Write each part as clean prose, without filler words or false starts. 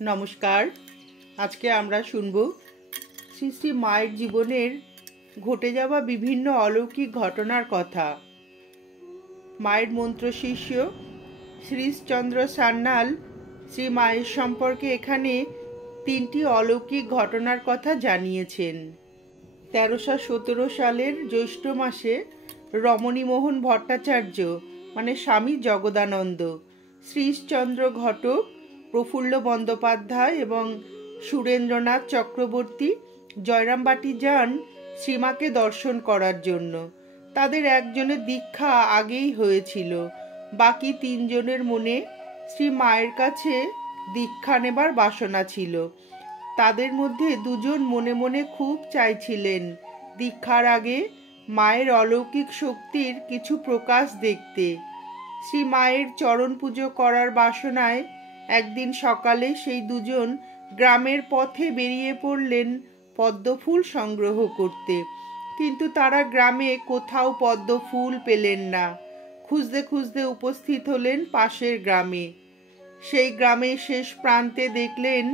নমস্কার। আজকে আমরা শুনব শ্রী শ্রী মায়ের জীবনের ঘটে যাওয়া বিভিন্ন অলৌকিক ঘটনার কথা। মায়ের মন্ত্র শিষ্য শ্রীশচন্দ্র সান্যাল শ্রী মায়ের সম্পর্কে এখানে 3টি অলৌকিক ঘটনার কথা জানিয়েছেন। 1317 সালের জ্যৈষ্ঠ মাসে রমণীমোহন ভট্টাচার্য মানে স্বামী জগদানন্দ, শ্রীশচন্দ্র ঘটক, প্রফুল্ল বন্দ্যোপাধ্যায় এবং সুরেন্দ্রনাথ চক্রবর্তী জয়রামবাটি যান শ্রীমাকে দর্শন করার জন্য। তাদের একজনের দীক্ষা আগেই হয়েছিল, বাকি 3 জনের মনে শ্রী মায়ের কাছে দীক্ষা নেবার বাসনা ছিল। তাদের মধ্যে 2 জন মনে মনে খুব চাইছিলেন দীক্ষার আগে মায়ের অলৌকিক শক্তির কিছু প্রকাশ দেখতে। শ্রী মায়ের চরণ পুজো করার বাসনায় একদিন সকালে সেই 2 জন গ্রামের পথে বেরিয়ে পড়লেন পদ্মফুল সংগ্রহ করতে। কিন্তু তারা গ্রামে কোথাও পদ্মফুল পেলেন না। খুঁজতে খুঁজতে উপস্থিত হলেন পাশের গ্রামে। সেই গ্রামের শেষ প্রান্তে দেখলেন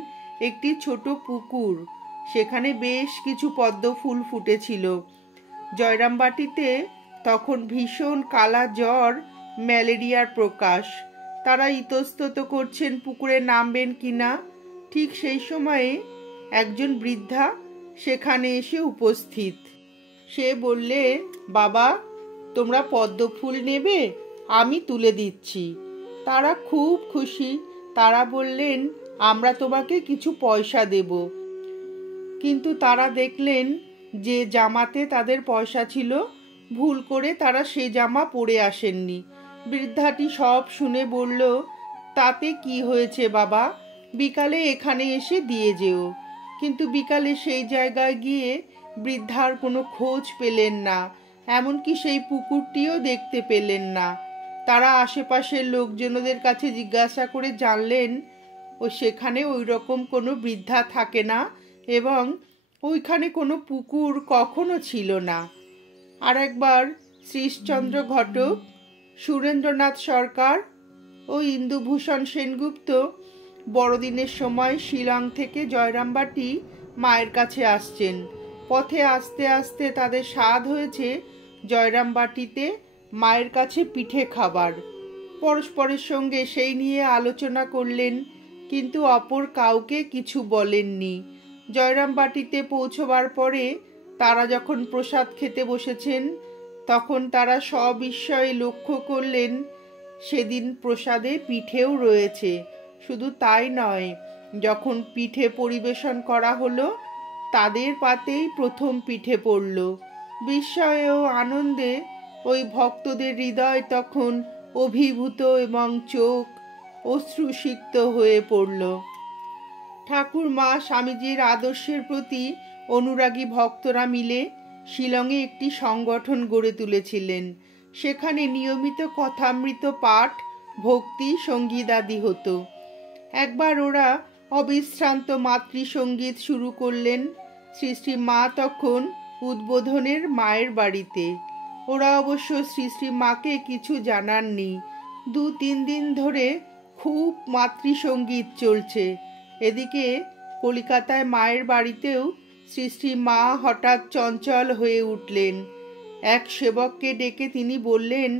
একটি ছোট পুকুর, সেখানে বেশ কিছু পদ্মফুল ফুটেছিল। জয়রামবাটিতে তখন ভীষণ কালা জ্বর, ম্যালেরিয়ার প্রকাশ। তারা ইতস্তত করছেন পুকুরে নামবেন কিনা। ঠিক সেই সময়ে একজন বৃদ্ধা সেখানে এসে উপস্থিত। সে বললে, বাবা, তোমরা পদ্মফুল নেবে? আমি তুলে দিচ্ছি। তারা খুব খুশি। তারা বললেন, আমরা তোমাকে কিছু পয়সা দেব। কিন্তু তারা দেখলেন যে জামাতে তাদের পয়সা ছিল, ভুল করে তারা সে জামা পরে আসেননি। বৃদ্ধাটি সব শুনে বলল, তাতে কি হয়েছে বাবা, বিকালে এখানে এসে দিয়ে যেও। কিন্তু বিকালে সেই জায়গায় গিয়ে বৃদ্ধার কোনো খোঁজ পেলেন না, এমনকি সেই পুকুরটিও দেখতে পেলেন না। তারা আশেপাশের লোকজনদের কাছে জিজ্ঞাসা করে জানলেন সেখানে ওই রকম কোনো বৃদ্ধা থাকে না এবং ওইখানে কোনো পুকুর কখনো ছিল না। আর একবার শ্রীশচন্দ্র ঘটক, সুরেন্দ্রনাথ সরকার ও ইন্দুভূষণ সেনগুপ্ত বড়দিনের সময় শিলং থেকে জয়রামবাটি মায়ের কাছে আসছেন। পথে আস্তে আস্তে তাদের স্বাদ হয়েছে জয়রামবাটিতে মায়ের কাছে পিঠে খাবার। পরস্পরের সঙ্গে সেই নিয়ে আলোচনা করলেন, কিন্তু অপর কাউকে কিছু বলেননি। জয়রামবাটিতে পৌঁছবার পরে তারা যখন প্রসাদ খেতে বসেছেন, তখন তারা সবিস্ময়ে লক্ষ্য করলেন সেদিন প্রসাদে পিঠেও রয়েছে। শুধু তাই নয়, যখন পিঠে পরিবেশন করা হলো, তাদের পাতেই প্রথম পিঠে পড়ল। বিস্ময়ে ও আনন্দে ওই ভক্তদের হৃদয় তখন অভিভূত এবং চোখ অশ্রুসিক্ত হয়ে পড়ল। ঠাকুর মা স্বামীজির আদর্শের প্রতি অনুরাগী ভক্তরা মিলে শিলংয়ে একটি সংগঠন গড়ে তুলেছিলেন। সেখানে নিয়মিত কথামৃত পাঠ, ভক্তি, সঙ্গীত আদি হতো। একবার ওরা অবিশ্রান্ত মাতৃসঙ্গীত শুরু করলেন। শ্রী শ্রী মা তখন উদ্বোধনের মায়ের বাড়িতে। ওরা অবশ্য শ্রী শ্রী মাকে কিছু জানাননি। 2-3 দিন ধরে খুব মাতৃসঙ্গীত চলছে। এদিকে কলিকাতায় মায়ের বাড়িতেও শ্রী শ্রী মা হঠাৎ চঞ্চল হয়ে উঠলেন। এক সেবককে ডেকে তিনি বললেন,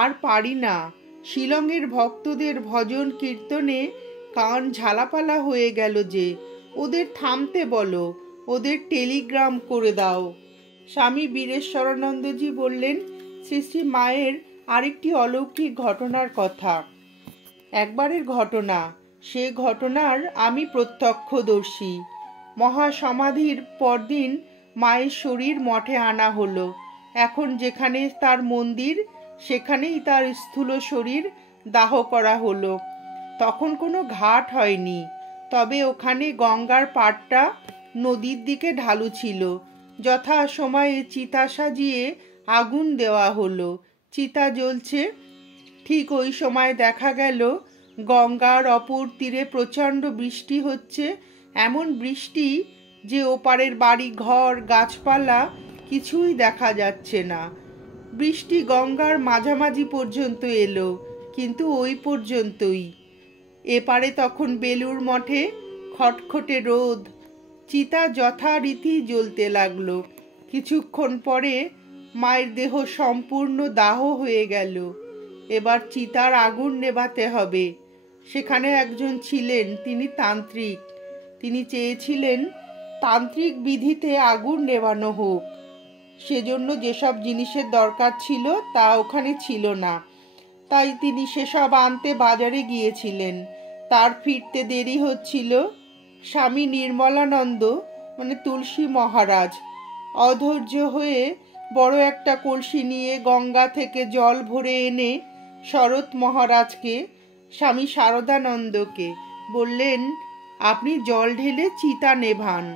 আর পারি না, শিলংয়ের ভক্তদের ভজন কীর্তনে কান ঝালাপালা হয়ে গেল যে, ওদের থামতে বলো, ওদের টেলিগ্রাম করে দাও। স্বামী বীরেশ্বরানন্দজি বললেন শ্রী শ্রী মায়ের আরেকটি অলৌকিক ঘটনার কথা। একবারের ঘটনা, সে ঘটনার আমি প্রত্যক্ষদর্শী। মহাসমাধির পরদিন মায়ের শরীর মঠে আনা হলো। এখন যেখানে তার মন্দির, সেখানেই তার স্থূল শরীর দাহ করা হলো। তখন কোনো ঘাট হয়নি, তবে ওখানে গঙ্গার পাড়টা নদীর দিকে ঢালু ছিল। যথা সময়ে চিতা সাজিয়ে আগুন দেওয়া হলো। চিতা জ্বলছে। ঠিক ওই সময় দেখা গেল গঙ্গার অপর তীরে প্রচণ্ড বৃষ্টি হচ্ছে। এমন বৃষ্টি যে ওপারের বাড়ি ঘর গাছপালা কিছুই দেখা যাচ্ছে না। বৃষ্টি গঙ্গার মাঝামাঝি পর্যন্ত এলো, কিন্তু ওই পর্যন্তই। এপারে তখন বেলুড় মঠে খটখটে রোদ, চিতা যথারীতি জ্বলতে লাগলো। কিছুক্ষণ পরে মায়ের দেহ সম্পূর্ণ দাহ হয়ে গেল। এবার চিতার আগুন নেভাতে হবে। সেখানে একজন ছিলেন, তিনি তান্ত্রিক। তিনি চেয়েছিলেন তান্ত্রিক বিধিতে আগুন নেভানো হোক। সেজন্য যেসব জিনিসের দরকার ছিল তা ওখানে ছিল না, তাই তিনি সেসব আনতে বাজারে গিয়েছিলেন। তার ফিরতে দেরি হচ্ছিল। স্বামী নির্মলানন্দ তুলসী মহারাজ অধৈর্য হয়ে বড় একটা কলসি নিয়ে গঙ্গা থেকে জল ভরে এনে শরৎ মহারাজকে, স্বামী শারদানন্দকে বললেন, আপনি জল ঢেলে চিতা নেভান,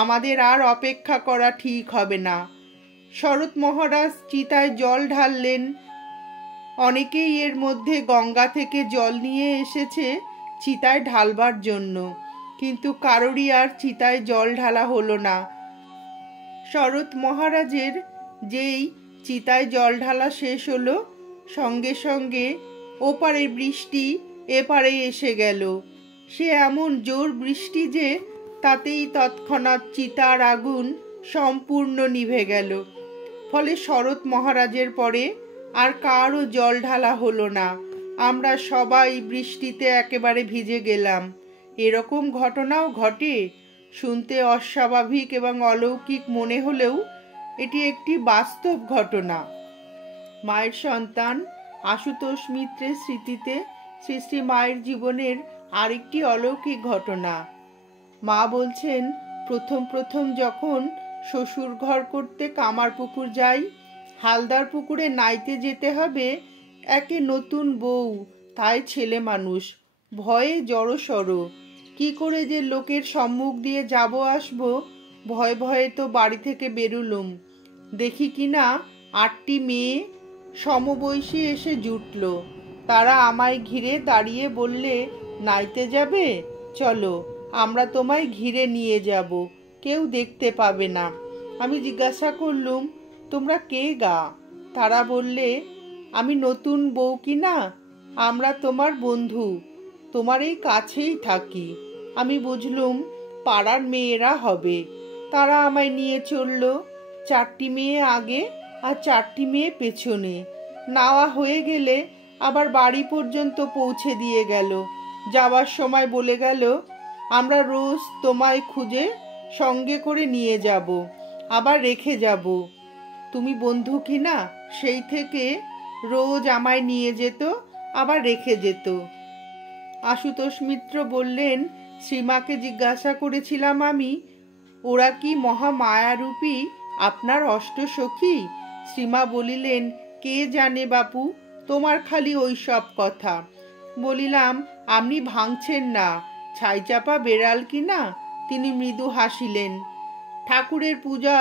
আমাদের আর অপেক্ষা করা ঠিক হবে না। শরৎ মহারাজ চিতায় জল ঢাললেন। অনেকেই এর মধ্যে গঙ্গা থেকে জল নিয়ে এসেছে চিতায় ঢালবার জন্য, কিন্তু কারোরই আর চিতায় জল ঢালা হলো না। শরৎ মহারাজের যেই চিতায় জল ঢালা শেষ হলো, সঙ্গে সঙ্গে ওপারে বৃষ্টি এপারে এসে গেল। সে এমন জোর বৃষ্টি যে তাতেই তৎক্ষণাৎ চিতার আগুন সম্পূর্ণ নিভে গেল। ফলে শরৎ মহারাজের পরে আর কারও জল ঢালা হলো না। আমরা সবাই বৃষ্টিতে একেবারে ভিজে গেলাম। এরকম ঘটনাও ঘটে। শুনতে অস্বাভাবিক এবং অলৌকিক মনে হলেও এটি একটি বাস্তব ঘটনা। মায়ের সন্তান আশুতোষ মিত্রের স্মৃতিতে শ্রী শ্রী মায়ের জীবনের আরেকটি অলৌকিক ঘটনা। মা বলছেন, প্রথম প্রথম যখন শ্বশুর ঘর করতে কামারপুকুর যাই, হালদার পুকুরে নাইতে যেতে হবে। একে নতুন বউ, তাই ছেলে মানুষ, ভয়ে জড়সড়। কি করে যে লোকের সম্মুখ দিয়ে যাব আসবো, ভয়ে ভয়ে তো বাড়ি থেকে বেরুলুম। দেখি কিনা 8টি মেয়ে সমবয়সী এসে জুটল। তারা আমায় ঘিরে দাঁড়িয়ে বললে, নাইতে যাবে, চলো, আমরা তোমায় ঘিরে নিয়ে যাব, কেউ দেখতে পাবে না। আমি জিজ্ঞাসা করলুম, তোমরা কে গা? তারা বললে, আমি নতুন বউ কিনা, আমরা তোমার বন্ধু, তোমার এই কাছেই থাকি। আমি বুঝলুম পাড়ার মেয়েরা হবে। তারা আমায় নিয়ে চলল। 4টি মেয়ে আগে আর 4টি মেয়ে পেছনে। নাওয়া হয়ে গেলে আবার বাড়ি পর্যন্ত পৌঁছে দিয়ে গেল। যাবার সময় বলে গেল, আমরা রোজ তোমায় খুঁজে সঙ্গে করে নিয়ে যাব, আবার রেখে যাব। তুমি বন্ধু কিনা, সেই থেকে রোজ আমায় নিয়ে যেত, আবার রেখে যেত। আশুতোষ মিত্র বললেন, শ্রীমাকে জিজ্ঞাসা করেছিলাম আমি, ওরা কি মহামায়ারূপী আপনার অষ্টসখী? শ্রীমা বলিলেন, কে জানে বাপু, তোমার খালি ওই সব কথা। বলিলাম, আপনি ভাঙছেন না, ছাইচাপা বেড়াল কিনা? তিনি মৃদু হাসিলেন। ঠাকুরের পূজা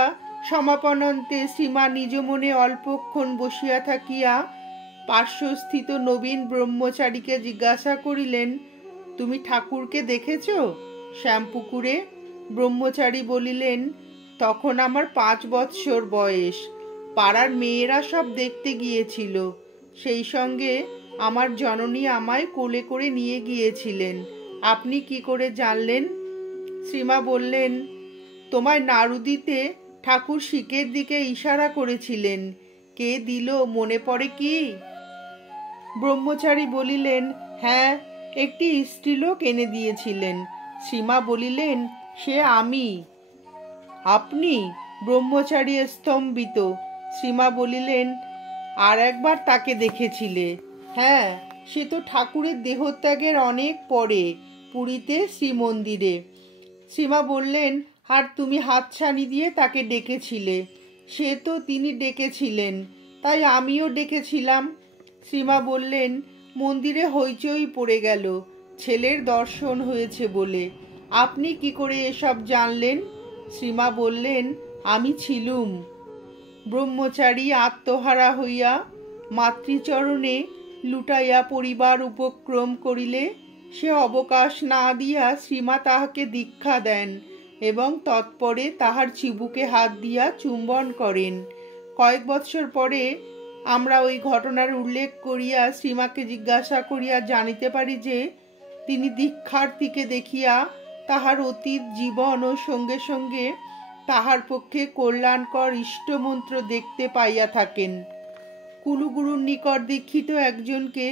সমাপনান্তে শ্রীমা নিজ মনে অল্পক্ষণ বসিয়া থাকিয়া পার্শ্বস্থিত নবীন ব্রহ্মচারীকে জিজ্ঞাসা করিলেন, তুমি ঠাকুরকে দেখেছ শ্যামপুকুরে? ব্রহ্মচারী বলিলেন, তখন আমার 5 বৎসর বয়স। পাড়ার মেয়েরা সব দেখতে গিয়েছিল। সেই সঙ্গে আমার জননী আমায় কোলে করে নিয়ে গিয়েছিলেন। আপনি কি করে জানলেন? শ্রীমা বললেন, তোমায় নাড়ু দিতে ঠাকুর শিকের দিকে ইশারা করেছিলেন। কে দিল মনে পড়ে কি? ব্রহ্মচারী বলিলেন, হ্যাঁ, একটি স্ত্রীলোক এনে দিয়েছিলেন। শ্রীমা বলিলেন, সে আমি। আপনি? ব্রহ্মচারী স্তম্ভিত। শ্রীমা বলিলেন, আর একবার তাকে দেখেছিলে? হ্যাঁ, সে তো ঠাকুরের দেহত্যাগের অনেক পরে, পুরীতে শ্রীমন্দিরে। শ্রীমা বললেন, আর তুমি হাতছানি দিয়ে তাকে ডেকেছিলে? সে তো তিনি ডেকেছিলেন, তাই আমিও ডেকেছিলাম। শ্রীমা বললেন, মন্দিরে হইচই পড়ে গেল, ছেলের দর্শন হয়েছে বলে। আপনি কি করে এসব জানলেন? শ্রীমা বললেন, আমি ছিলুম। ব্রহ্মচারী আত্মহারা হইয়া মাতৃচরণে লুটাইয়া পরিবার উপক্রম করিলে সে অবকাশ না দিয়া শ্রীমা তাহাকে দীক্ষা দেন এবং তৎপরে তাহার চিবুকে হাত দিয়া চুম্বন করেন। কয়েক বৎসর পরে আমরা ওই ঘটনার উল্লেখ করিয়া শ্রীমাকে জিজ্ঞাসা করিয়া জানিতে পারি যে তিনি দীক্ষার্থীকে দেখিয়া তাহার অতীত জীবন ও সঙ্গে সঙ্গে তাহার পক্ষে কল্যাণকর ইষ্টমন্ত্র দেখতে পাইয়া থাকেন। কুলুগুরুর নিকট দীক্ষিত একজনকে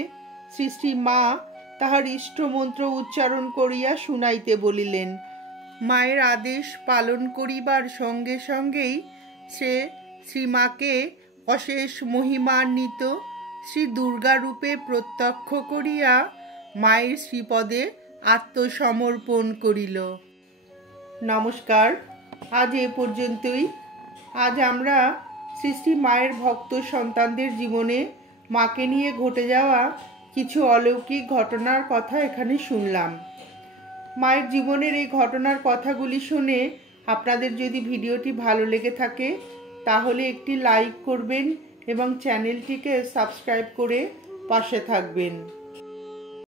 শ্রী শ্রী মা তাহার ইষ্টমন্ত্র উচ্চারণ করিয়া শুনাইতে বলিলেন। মায়ের আদেশ পালন করিবার সঙ্গে সঙ্গেই সে শ্রীমাকে অশেষ মহিমান্বিত শ্রী দুর্গা রূপে প্রত্যক্ষ করিয়া মায়ের শ্রীপদে আত্মসমর্পণ করিল। নমস্কার, আজ এ পর্যন্তই। আজ আমরা শ্রী শ্রী মায়ের ভক্ত সন্তানদের জীবনে মাকে নিয়ে ঘটে যাওয়া কিছু অলৌকিক ঘটনার কথা এখানে শুনলাম। মায়ের জীবনের এই ঘটনার কথাগুলি শুনে আপনাদের যদি ভিডিওটি ভালো লেগে থাকে তাহলে একটি লাইক করবেন এবং চ্যানেলটিকে সাবস্ক্রাইব করে পাশে থাকবেন।